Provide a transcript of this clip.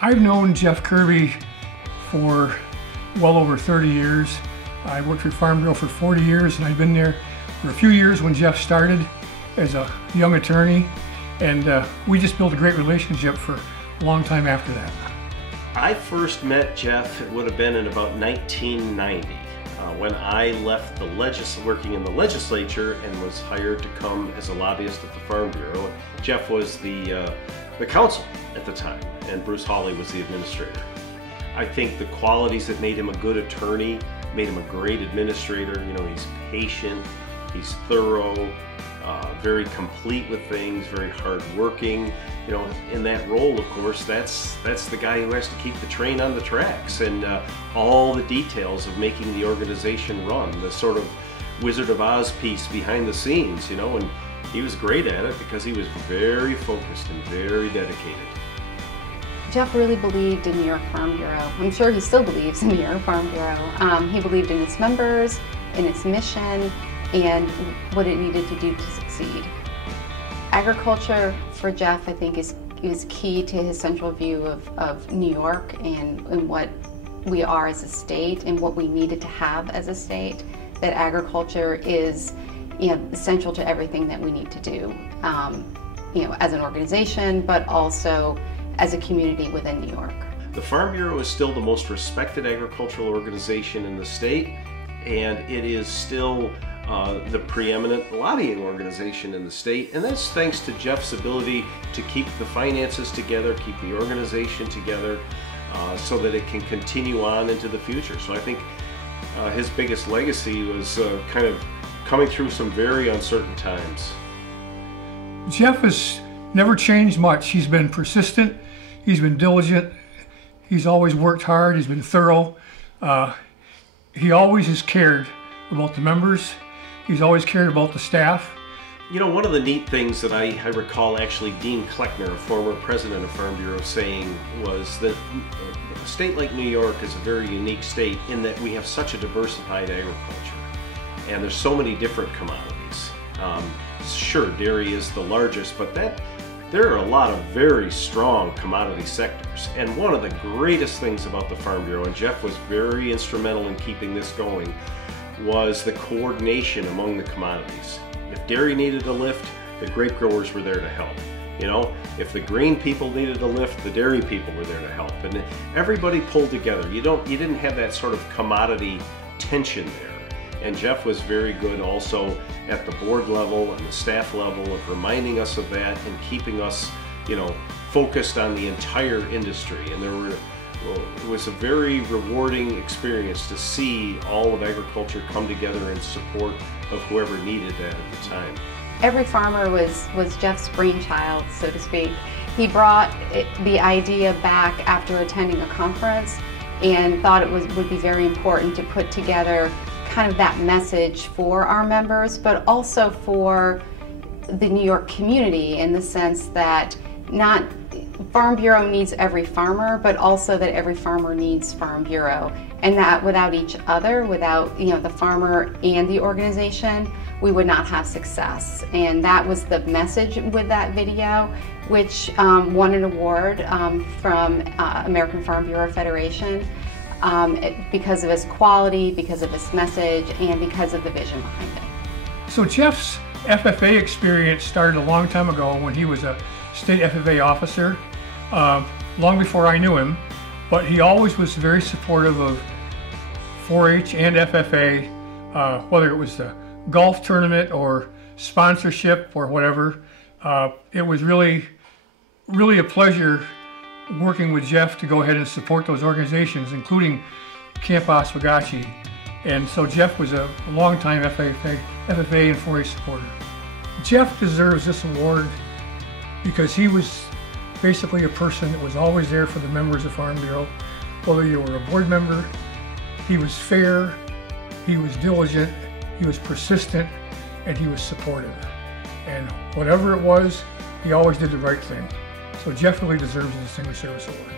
I've known Jeff Kirby for well over 30 years. I worked for Farm Bureau for 40 years, and I've been there for a few years when Jeff started as a young attorney, and we just built a great relationship for a long time after that. I first met Jeff, it would have been in about 1990, when I left working in the legislature and was hired to come as a lobbyist at the Farm Bureau. Jeff was the counsel at the time, and Bruce Hawley was the administrator. I think the qualities that made him a good attorney made him a great administrator. You know, he's patient, he's thorough, very complete with things, very hardworking. You know, in that role, of course, that's the guy who has to keep the train on the tracks, and all the details of making the organization run, the sort of Wizard of Oz piece behind the scenes, you know, and he was great at it because he was very focused and very dedicated. Jeff really believed in New York Farm Bureau. I'm sure he still believes in New York Farm Bureau. He believed in its members, in its mission, and what it needed to do to succeed. Agriculture for Jeff, I think, is key to his central view of New York and what we are as a state and what we needed to have as a state. That agriculture is, you know, essential to everything that we need to do, you know, as an organization, but also as a community within New York. The Farm Bureau is still the most respected agricultural organization in the state, and it is still the preeminent lobbying organization in the state, and that's thanks to Jeff's ability to keep the finances together, keep the organization together, so that it can continue on into the future. So I think his biggest legacy was kind of coming through some very uncertain times. Jeff has never changed much. He's been persistent, he's been diligent, he's always worked hard, he's been thorough. He always has cared about the members. He's always cared about the staff. You know, one of the neat things that I recall actually Dean Kleckner, a former president of Farm Bureau, saying was that a state like New York is a very unique state in that we have such a diversified agriculture, and there's so many different commodities. Sure, dairy is the largest, but there are a lot of very strong commodity sectors. And one of the greatest things about the Farm Bureau, and Jeff was very instrumental in keeping this going, was the coordination among the commodities. If dairy needed a lift, the grape growers were there to help. You know, if the grain people needed a lift, the dairy people were there to help. And everybody pulled together. You didn't have that sort of commodity tension there. And Jeff was very good also at the board level and the staff level of reminding us of that and keeping us, you know, focused on the entire industry. And it was a very rewarding experience to see all of agriculture come together in support of whoever needed that at the time. Every farmer was Jeff's brainchild, so to speak. He brought the idea back after attending a conference and thought it would be very important to put together kind of that message for our members, but also for the New York community, in the sense that not Farm Bureau needs every farmer, but also that every farmer needs Farm Bureau, and that without each other, without, you know, the farmer and the organization, we would not have success. And that was the message with that video, which won an award from American Farm Bureau Federation because of its quality, because of its message, and because of the vision behind it. So Jeff's FFA experience started a long time ago when he was a state FFA officer, long before I knew him, but he always was very supportive of 4-H and FFA, whether it was the golf tournament or sponsorship or whatever. It was really a pleasure working with Jeff to go ahead and support those organizations, including Camp Oswegatchie. And so Jeff was a longtime FFA and 4-H supporter. Jeff deserves this award because he was basically a person that was always there for the members of Farm Bureau. Whether you were a board member, he was fair, he was diligent, he was persistent, and he was supportive. And whatever it was, he always did the right thing. So Jeff really deserves the Distinguished Service Award.